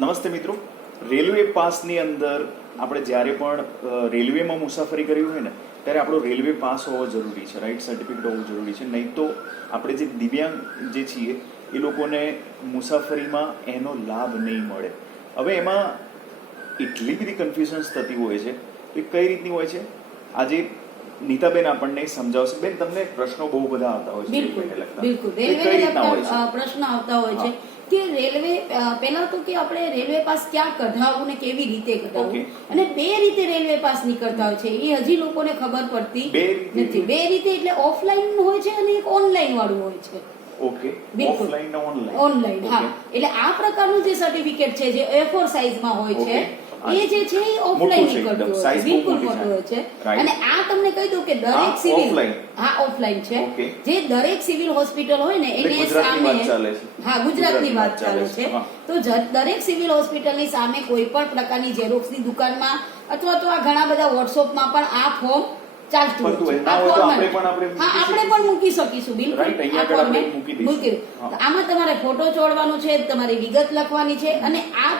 નમસ્તે મિત્રો, રેલવે પાસની અંદર આપણે જ્યારે પણ રેલવેમાં મુસાફરી કરવી હોય ને ત્યારે આપણો રેલવે પાસ હોવો જરૂરી છે, રાઈટ? સર્ટિફિકેટ હોવું જરૂરી છે. નહીં તો આપણે જે દિવ્યાંગ જે છીએ એ લોકોને મુસાફરીમાં એનો લાભ નહીં મળે. હવે એમાં એટલી બધી કન્ફ્યુઝન્સ થતી હોય છે તો એ કઈ રીતની હોય છે આજે નીતાબેન આપણને સમજાવશે. બેન, તમને પ્રશ્નો બહુ બધા આવતા હોય છે. બિલકુલ રેલવે પ્રશ્ન આવતા હોય છે કે રેલવે પહેલા તો કે આપણે રેલવે પાસ ક્યાં કઢાવવું ને કેવી રીતે કઢાવવું, અને બે રીતે રેલવે પાસ નીકળતા હોય છે એ હજી લોકોને ખબર પડતી નથી. બે રીતે એટલે ઓફલાઈન હોય છે અને એક ઓનલાઈન વાળું હોય છે. ઓકે, ઓફલાઈન ને ઓનલાઈન. હા, એટલે આ પ્રકારનું જે સર્ટિફિકેટ છે જે A4 સાઈઝમાં હોય છે એ જે છે એ ઓફલાઈન નીકળતું હોય છે, બિલકુલ મોટું હોય છે. અને આ તમને કહી દઉં કે દરેક સિવિલ ઓફલાઈન છે, જે દરેક સિવિલ હોસ્પિટલ હોય ને એને સામે, હા ગુજરાતની વાત ચાલે છે, તો દરેક સિવિલ હોસ્પિટલની સામે કોઈ પણ પ્રકારની ઝેરોક્સની દુકાનમાં અથવા તો આ ઘણા બધા વોટ્સઅપમાં પણ આ ફોર્મ ચાલતું હોય છે. આપણે પણ મૂકી શકીશું, બિલકુલ આમાં તમારે ફોટો ચોડવાનો છે, તમારી વિગત લખવાની છે, અને આ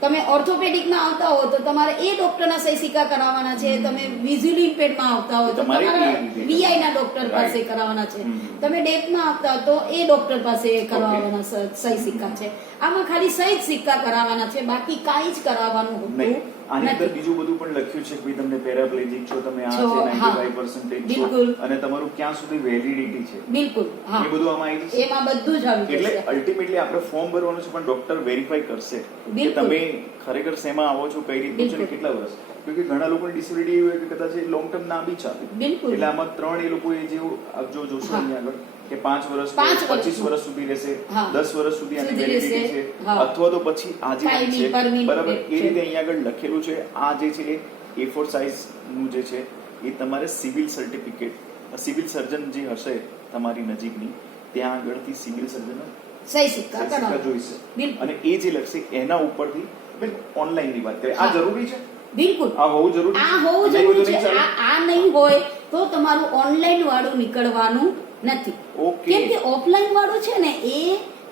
તમે ઓર્થોપેડિકમાં આવતા હો તો તમારે એ ડોક્ટરના સહી સિક્કા કરાવવાના છે. તમે વિઝ્યુઅલી ઇમ્પેર્ડમાં આવતા હો તો તમારા VI ના ડોક્ટર પાસે કરાવવાના છે. તમે ડેફમાં આવતા હો તો એ ડોક્ટર પાસે કરાવવાના સહી સિક્કા છે. આમાં ખાલી સહી જ સિક્કા કરાવવાના છે, બાકી કાંઈ જ કરાવવાનું હોતું નથી. આની અંદર બીજું બધું પણ લખ્યું છે કે તમને પેરાપ્લેજિક છો, તમે આ છે 95% છો, અને તમારું ક્યાં સુધી વેલિડિટી છે, બિલકુલ એ બધું આમાં આવી જશે. એમાં બધું જ આવી જશે. એટલે અલ્ટિમેટલી આપણે ફોર્મ ભરવાનું છે, પણ ડોક્ટર વેરીફાઈ કરશે કે તમે ખરેખર શેમાં આવો છો, કઈ રીતનું છે, કેટલા વર્ષ. કે ઘણા લોકોની ડિસેબિલિટી હોય કે કદાચ લોંગ ટર્મ ના બી ચાલે. એટલે આમાં ત્રણ એ લોકો જેવું જોશો અહીંયા આગળ કે 5 વર્ષ 25 વર્ષ સુધી રહેશે, 10 વર્ષ સુધી આની વેલિડિટી છે, અથવા તો પછી આજે છે, બરાબર? એ રીતે અહીંયા આગળ લખેલું છે. આ જે છે A4 સાઈઝ નું જે છે એ તમારે સિવિલ સર્ટિફિકેટ, સિવિલ સર્જન જે હશે તમારી નજીકની ત્યાં આગળથી સિવિલ સર્જન સહી સિક્કા જોઈશે, અને એ જે લખશે એના ઉપરથી ઓનલાઈન ની વાત કરીએ. આ જરૂરી છે, બિલકુલ આ હોવું જરૂરી છે. આ નહીં હોય તો તમારું ઓનલાઈન વાળું નીકળવાનું નથી. કેમ કે ઓફલાઈન વાળું છે ને એ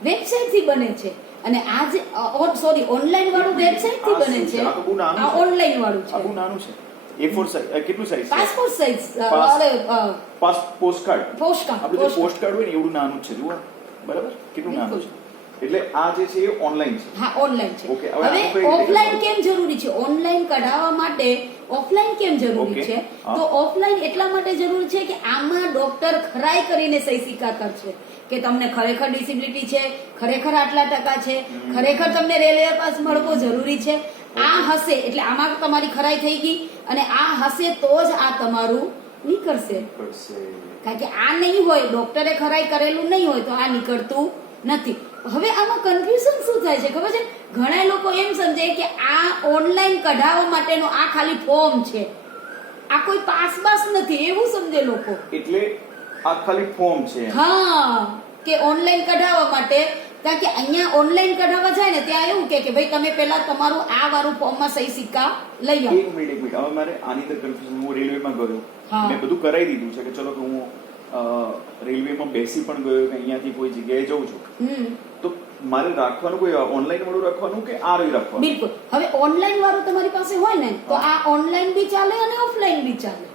વેબસાઇટ થી બને છે, અને આ જે ઓનલાઈન વાળું વેબસાઇટ થી બને છે. આ ઓનલાઈન વાળું છે, બહુ નાનું છે. A4 સાઈઝ કેટલું સાઈઝ? પાસપોર્ટ સાઈઝ, પોસ્ટકાર્ડ આપણે જે પોસ્ટકાર્ડ હોય ને એવડું નાનું છે. જુઓ, બરાબર કેટલું નાનું છે. એટલે આ જે છે એ ઓનલાઈન છે. હા, ઓનલાઈન છે. હવે ઓફલાઈન કેમ જરૂરી છે? ઓનલાઈન કઢાવવા માટે ઓફલાઈન કેમ જરૂરી છે? તો ઓફલાઈન એટલા માટે જરૂરી છે કે આમાં ડોક્ટર ખરાઈ કરીને સહી સિક્કા કરશે કે તમને ખરેખર ડિસેબિલિટી છે, ખરેખર આટલા ટકા છે, ખરેખર તમને રેલવે પાસ મળવો જરૂરી છે. આ હશે એટલે આમાં તમારી ખરાઈ થઈ ગઈ, અને આ હશે તો જ આ તમારું નીકળશે. કારણ કે આ નહીં હોય, ડોક્ટરે ખરાઈ કરેલું નહીં હોય તો આ નીકળતું નથી. હવે આમાં કન્ફ્યુઝન શું થાય છે ખબર છે? ઘણા લોકો એમ સમજે કે આ ઓનલાઈન કઢાવવા માટેનો આ ખાલી ફોર્મ છે, આ કોઈ પાસ નથી, એવું સમજે લોકો. એટલે આ ખાલી ફોર્મ છે. હા, કે ઓનલાઈન કઢાવવા માટે. કારણ કે અહીંયા ઓનલાઈન કઢાવવા જાય ને ત્યાં એવું કે ભાઈ તમે પહેલા તમારું આ વાળું ફોર્મમાં સહી સિક્કા લઈ આવો. એક મિનિટ હવે મારે આની અંદર કન્ફ્યુઝન. હું રેલવેમાં ગયો, મેં બધું કરાવી દીધું છે કે ચલો કે હું રેલવેમાં બેસી પણ ગયો કે અહીંયાથી કોઈ જગ્યાએ જઉં છું, તો મારે રાખવાનું કોઈ ઓનલાઈન વાળું રાખવાનું કે આ રહી રાખવાનું? બિલકુલ. હવે ઓનલાઈન વાળું તમારી પાસે હોય ને તો આ ઓનલાઈન બી ચાલે અને ઓફલાઈન બી ચાલે.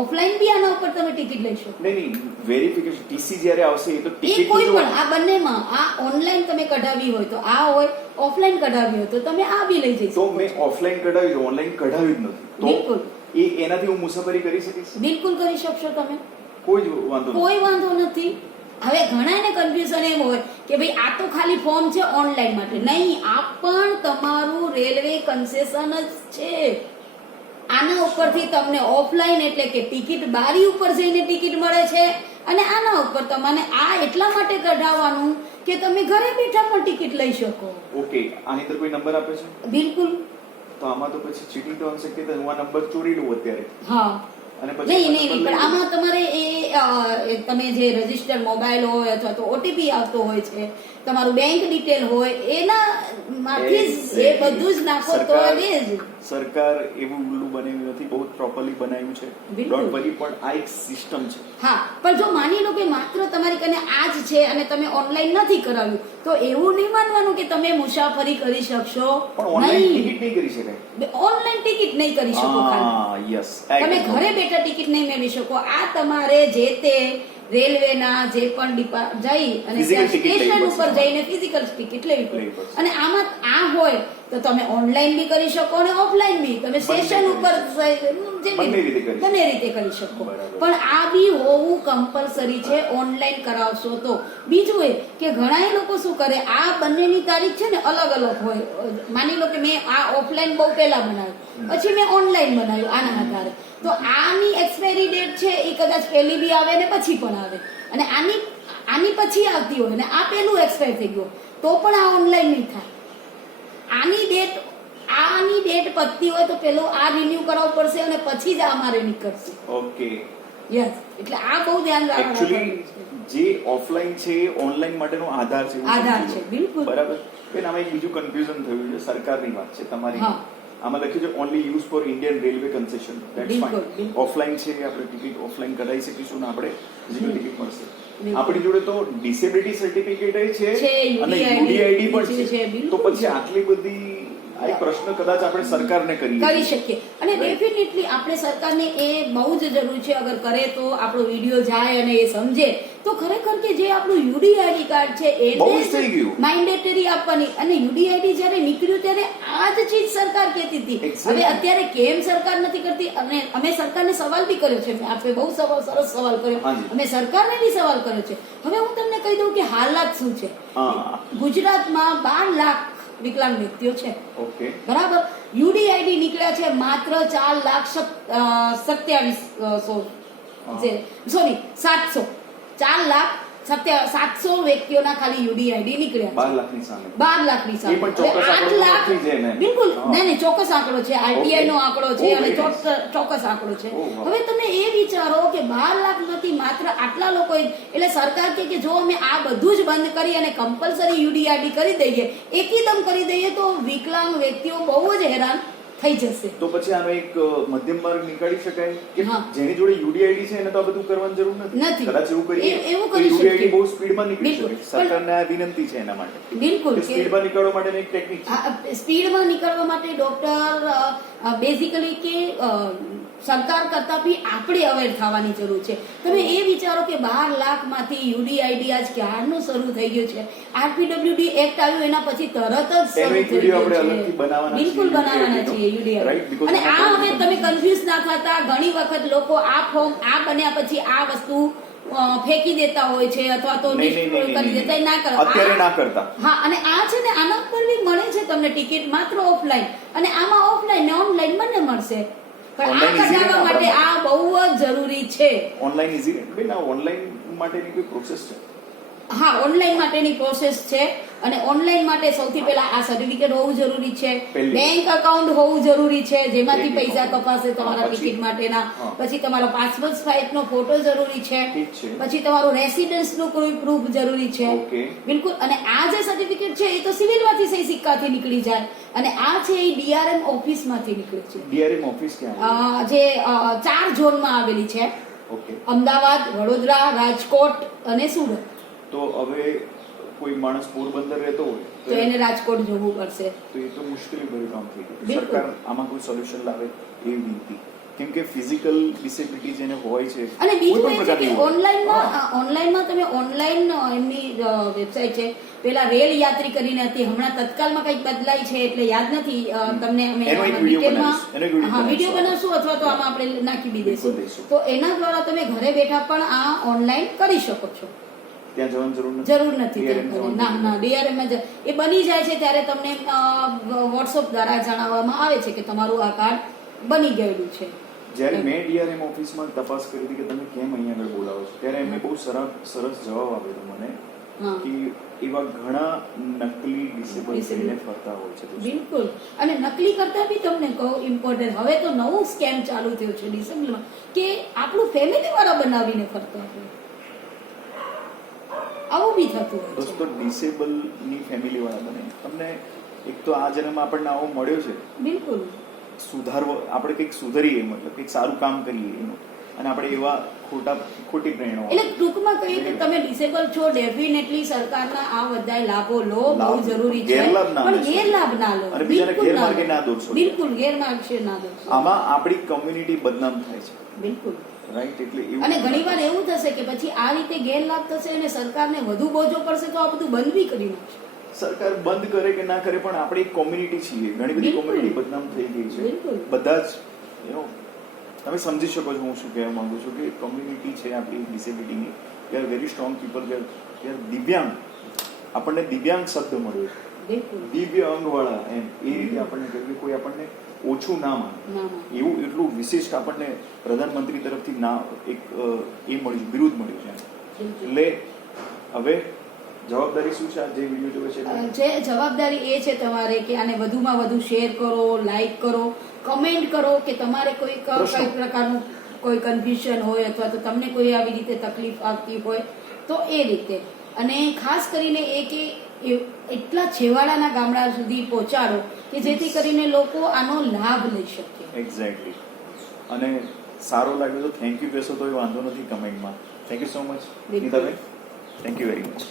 ઓફલાઈન બી આના ઉપર તમે ટિકિટ લઈ શકો. નહીં, વેરિફિકેશન ટીસી જ્યારે આવશે એ તો ટિકિટ કોઈ પણ આ બંનેમાં આ ઓનલાઈન તમે કઢાવી હોય તો આ હોય, ઓફલાઈન કઢાવી હોય તો તમે આ બી લઈ જઈ શકો. તો મેં ઓફલાઈન કઢાવી છે, ઓનલાઈન કઢાવી જ નથી, તો બિલકુલ એનાથી હું મુસાફરી કરી શકીશ? બિલકુલ કરી શકશો તમે, કોઈ વાંધો નથી. હવે ઘણાને કન્ફ્યુઝન એમ હોય કે ભાઈ આ તો ખાલી ફોર્મ છે ઓનલાઈન માટે. નહીં, આ પણ તમારું રેલવે કન્સેશન જ છે. આના ઉપરથી તમને ઓફલાઈન એટલે કે ટિકિટ બારી ઉપર જઈને ટિકિટ મળે છે, અને આના ઉપર તમને આ એટલા માટે કઢાવવાનું કે તમે ઘરે બેઠા પણ ટિકિટ લઈ શકો. ઓકે, આની અંદર કોઈ નંબર આપે છે? બિલકુલ. તો આમાં તો પછી ચીટિંગ થવાની શક્યતા, હું આ નંબર ચોરી લઉં અત્યારે. હા, નહીં, પણ આમાં તમારે એ તમે જે રજીસ્ટર મોબાઈલ હોય અથવા તો ઓટીપી આવતો હોય છે, તમારું બેંક ડિટેલ હોય, એના માંથી જ એ બધું જ નાખો તો એ જ સરકાર એવું ઉલ્લું બનાવ્યું નથી, બહુ પ્રોપરલી બનાવ્યું છે. બિલકુલ. ડોન્ટ વરી, પણ આ એક સિસ્ટમ છે. હા, પણ જો માની લો કે માત્ર તમારી કને આ જ છે અને તમે ઓનલાઈન નથી કરાવ્યું, તો એવું નહીં માનવાનું કે તમે મુસાફરી કરી શકશો પણ ઓનલાઈન ટિકિટ નહીં કરી શકાય. ઓનલાઈન ટિકિટ નહીં કરી શકો. ખાલી યસ, તમે ઘરે બેઠા ટિકિટ નહીં મેળવી શકો. આ તમારે જે તે રેલવેના જે પણ જઈ અને Physical ticket સ્ટેશન લેવી ઉપર પડશે. જઈને ફિઝિકલ ટિકિટ લેવી લેવી પડે. પડશે. અને આમાં આ હોય તો તમે ઓનલાઈન બી કરી શકો અને ઓફલાઈન બી. તમે સ્ટેશન ઉપર બંને રીતે કરી શકો. બંને રીતે કરી શકો. બરાબર. પણ આ બી હોવું કમ્પલસરી છે ઓનલાઈન કરાવશો તો. બીજું એ કે ઘણા લોકો શું કરે, આ બંનેની તારીખ છે ને અલગ અલગ હોય. માની લો કે મેં આ ઓફલાઈન બહુ પહેલા બનાવ્યું, પછી મેં ઓનલાઈન બનાવ્યું આના આધારે, તો આની એક્સપાયરી ડેટ છે એ કદાચ પહેલી બી આવે ને પછી પણ આવે, અને આની પછી આવતી હોય ને આ પેલું એક્સપાયર થઈ ગયું તો પણ આ ઓનલાઈન નહીં થાય. આની ડેટ પતતી હોય તો પેલું આ રિન્યુ કરાવવું પડશે અને પછી જ અમારે નીકળશે. ઓકે. યસ, એટલે આ બહુ ધ્યાન રાખવાનું એકચ્યુઅલી જે ઓફલાઈન છે ઓનલાઈન માટેનો આધાર છે. એવું આધાર સમજી છે, લો. બિલકુલ. બરાબર. બેન, આમાં એક બીજું કન્ફ્યુઝન થયું છે. સરકારની વાત છે તમારી. હા. આમાં લખ્યું છે only use for Indian railway concession. That's બિલકુલ, ફાઇન. બિલકુલ. ઓફલાઈન છે, આપણે ટિકિટ ઓફલાઈન કઢાઈ શકીશું ને આપણે ફિઝિકલ ટિકિટ મળશે. બિલકુલ. આપણી જોડે તો ડિસેબિલિટી સર્ટિફિકેટ છે છે, અને UDID યુડીઆઈડી છે, પણ છે. બિલકુલ. તો પછી આટલી બધી આ એક પ્રશ્ન કદાચ આપણે સરકારને કરી શકીએ. અને ડેફિનેટલી આપણે સરકારને એ બહુ જ જરૂર છે. અગર કરે તો આપણો વિડીયો જાય અને એ સમજે તો ખરેખર કે જે આપણું યુડીઆઈડી કાર્ડ છે બહુ જ થઈ ગયું. માઇન્ડેટરી આપવાની. અને યુડીઆઈડી જ્યારે નીકળ્યું ત્યારે આ જ ચીજ સરકાર કહેતી હતી. Exactly. હવે અત્યારે કેમ સરકાર નથી કરતી? અને અમે સરકારને સવાલ બી કર્યો છે. આપણે બહુ સરસ સવાલ કર્યો. હાજી. અમે સરકારને બી સવાલ કર્યો છે. હવે હું તમને કહી દઉં કે હાલાત શું છે. હા. ગુજરાતમાં 12 લાખ વિકલાંગ વ્યક્તિઓ છે. ઓકે. બરાબર. યુડીઆઈડી નીકળ્યા છે માત્ર 700 વ્યક્તિઓના ખાલી યુડીઆઈડી નીકળ્યા 12 લાખની સામે. 12 લાખની એ પણ ચોક્કસ સામે. આંકડો 8 લાખ નથી જે ને. બિલકુલ હા. નહીં, ચોક્કસ આંકડો છે. આરટીઆઈ નો આંકડો છે Oh, અને very nice. ચોક્કસ આંકડો છે. Oh, wow. હવે તમે એ વિચારો કે 12 લાખ નથી, માત્ર આટલા લોકો. એટલે સરકાર કે જો અમે આ બધું જ બંધ કરી અને કમ્પલસરી યુડીઆઈડી કરી દઈએ, એકદમ કરી દઈએ, તો વિકલાંગ વ્યક્તિઓ બહુ જ હેરાન થઈ જશે. તો પછી આનો એક મધ્યમ માર્ગ નીકાળી શકાય કે હા. જેની જોડે યુડીઆઈડી છે એને તો આ બધું કરવાની જરૂર નથી. નથી. કદાચ એવું કરીએ એવું તો કરી યુડીઆઈડી શકીએ. બહુ સ્પીડમાં નીકળી બિલકુલ. શકે. સરકારને આ વિનંતી છે એના માટે. બિલકુલ કે સ્પીડમાં નીકળવા માટેની એક ટેકનિક છે. સ્પીડમાં નીકળવા માટે ડોક્ટર બેઝિકલી કે સરકાર કરતા બી આપણે અવેર થવાની જરૂર છે. તમે એ વિચારો કે 12 લાખમાંથી યુડીઆઈડી આજ ક્યારનું શરૂ થઈ ગયું છે. આરપીડબ્લ્યુડી એક્ટ આવ્યું એના પછી તરત જ શરૂ એનો એક થઈ વિડીયો ગયું આપણે છે. અલગથી બનાવવાના છીએ. બિલકુલ બનાવવાના છીએ Right? યુડીઆઈડી. Because અને આ આપણે હવે તમે કન્ફ્યુઝ ના થતા. ઘણી વખત લોકો આ ફોર્મ આ બન્યા પછી આ વસ્તુ ફેંકી દેતા હોય છે અથવા તો નહીં, કરી દેતા. એ ના કરો. અત્યારે ના કરતા. હા, અને આ છે ને આના પર બી મળે છે તમને ટિકિટ માત્ર ઓફલાઈન, અને આમાં ઓફલાઈન ને ઓનલાઈન બંને મળશે. પણ આ Online easy કઢાવવા ને માટે આપણા આ બહુ જ જરૂરી છે. ઓનલાઈન ઇઝી બેન, આ ઓનલાઈન માટેની કોઈ પ્રોસેસ છે? હા, ઓનલાઈન માટેની પ્રોસેસ છે. અને ઓનલાઈન માટે સૌથી પહેલા આ સર્ટિફિકેટ હોવું જરૂરી છે. પહેલી. બેંક અકાઉન્ટ હોવું જરૂરી છે જેમાંથી Bank પૈસા account. કપાશે તમારા પછી? ટિકિટ માટેના. હા. પછી તમારો પાસપોર્ટ સાઇઝ નો ફોટો જરૂરી છે. ઠીક છે. પછી તમારું રેસિડન્સ નું કોઈ પ્રૂફ જરૂરી છે. ઓકે. બિલકુલ. અને આ જે સર્ટિફિકેટ છે એ તો સિવિલમાંથી સહી સિક્કાથી નીકળી જાય, અને આ છે એ ડીઆરએમ ઓફિસમાંથી નીકળે છે. ડીઆરએમ ઓફિસ ક્યાં? જે 4 ઝોનમાં આવેલી છે. ઓકે. અમદાવાદ, વડોદરા, રાજકોટ અને સુરત. તો હવે કોઈ માણસ પોરબંદર રહેતો હોય તો એને રાજકોટ જવું પડશે. તો એ તો મુશ્કેલી ભર્યું કામ થઈ ગયું. બિલકુલ. સરકાર આમાં કોઈ સોલ્યુશન લાવે એવી વિનંતી. કેમ કે ફિઝિકલ ડિસેબિલિટી જેને હોય છે, અને બીજું કોઈ એ પણ છે કે પ્રકારની હોય. ઓનલાઈનમાં તમે ઓનલાઈન એમની વેબસાઇટ છે. પેલા રેલ યાત્રી કરીને હતી, હમણાં તત્કાલમાં કંઈક બદલાઈ છે એટલે યાદ નથી. તમને અમે એનો એક વિડીયો બનાવીશું. એનો એક વિડીયો હા, વિડીયો બનાવીશું. બનાવશું અથવા તો આમાં આપણે નાખી બી બિલકુલ દઈશું. દઈશું. તો એના દ્વારા તમે ઘરે બેઠા પણ આ ઓનલાઈન કરી શકો છો. ત્યાં જવાની જરૂર નથી. જરૂર નથી DRM ત્યાં. જવાની ના જરૂર ના, ડીઆરએમ એ બની જાય છે ત્યારે તમને વોટ્સઅપ દ્વારા જણાવવામાં આવે છે કે તમારું આ કાર્ડ બની ગયેલું છે. જ્યારે મેં ડીઆરએમ ઓફિસમાં તપાસ કરી હતી કે તમે કેમ અહીંયા આગળ બોલાવો છો, ત્યારે એમને બહુ સરસ જવાબ આપ્યો મને હા. કે એવા ઘણા નકલી ડિસેબલ થઈને ફરતા હોય છે. બિલકુલ. અને નકલી કરતા બી તમને કહું ઇમ્પોર્ટન્ટ, હવે તો નવું સ્કેમ ચાલુ થયું છે ડિસેબલમાં કે આપણું ફેમિલી વાળા બનાવીને ફરતા હોય. આવું બી થતું હોય છે. દોસ્તો, ડિસેબલ ની ફેમિલી વાળા બને. તમને એક તો આ જન્મ આપણને આવો મળ્યો છે, બિલકુલ. સુધારવો, આપણે કંઈક સુધરીએ, મતલબ કંઈક સારું કામ કરીએ એનું, અને આપણે એવા ખોટી પ્રેરણાઓ. એટલે ટૂંકમાં કહીએ કે તમે ડિસેબલ છો, ડેફિનેટલી સરકારના આ બધા લાભો લો, બહુ જરૂરી છે, પણ ગેરલાભ ના લો, અને બીજાને ગેરમાર્ગે ના દોરશો. બિલકુલ ગેરમાર્ગે ના દોરશો. આમાં આપણી કમ્યુનિટી બદનામ થાય છે. બિલકુલ રાઈટ. એટલે એવું, અને ઘણીવાર એવું થશે કે પછી આ રીતે ગેરલાભ થશે અને સરકારને વધુ બોજો પડશે તો આ બધું બંધ બી કરી નાખશે. સરકાર બંધ કરે કે ના કરે, પણ આપણી કોમ્યુનિટી છીએ, ઘણી બધી કોમ્યુનિટી બદનામ થઈ ગઈ છે. બધા જ તમે સમજી શકો છો હું શું કહેવા માંગુ છું, કે કોમ્યુનિટી છે આપણી ડિસેબિલિટીની, we are very strong people, we are દિવ્યાંગ. આપણને દિવ્યાંગ શબ્દ મળ્યો છે, દિવ્ય અંગ વાળા, એમ એ રીતે આપણને કહ્યું, કોઈ આપણને ઓછું ના માને એવું એટલું વિશિષ્ટ આપણને પ્રધાનમંત્રી તરફથી ના એક એ મળ્યું, બિરુદ મળ્યું છે. એટલે હવે જવાબદારી શું છે? આ જે વિડીયો જોવે છે જે જવાબદારી એ છે તમારે કે આને વધુમાં વધુ શેર કરો, લાઈક કરો, કમેન્ટ કરો, કે તમારે કોઈ કઈ પ્રકારનું કોઈ કન્ફ્યુઝન હોય અથવા તો તમને કોઈ આવી રીતે તકલીફ આવતી હોય તો એ રીતે. અને ખાસ કરીને એ કે એટલા છેવાડાના ગામડા સુધી પહોંચાડો કે જેથી કરીને લોકો આનો લાભ લઈ શકે. એક્ઝેક્ટલી. અને સારો લાગ્યો તો થેન્ક યુ કહેશો તો એ વાંધો નથી કમેન્ટમાં. Thank you so much Nitaben, thank you very much.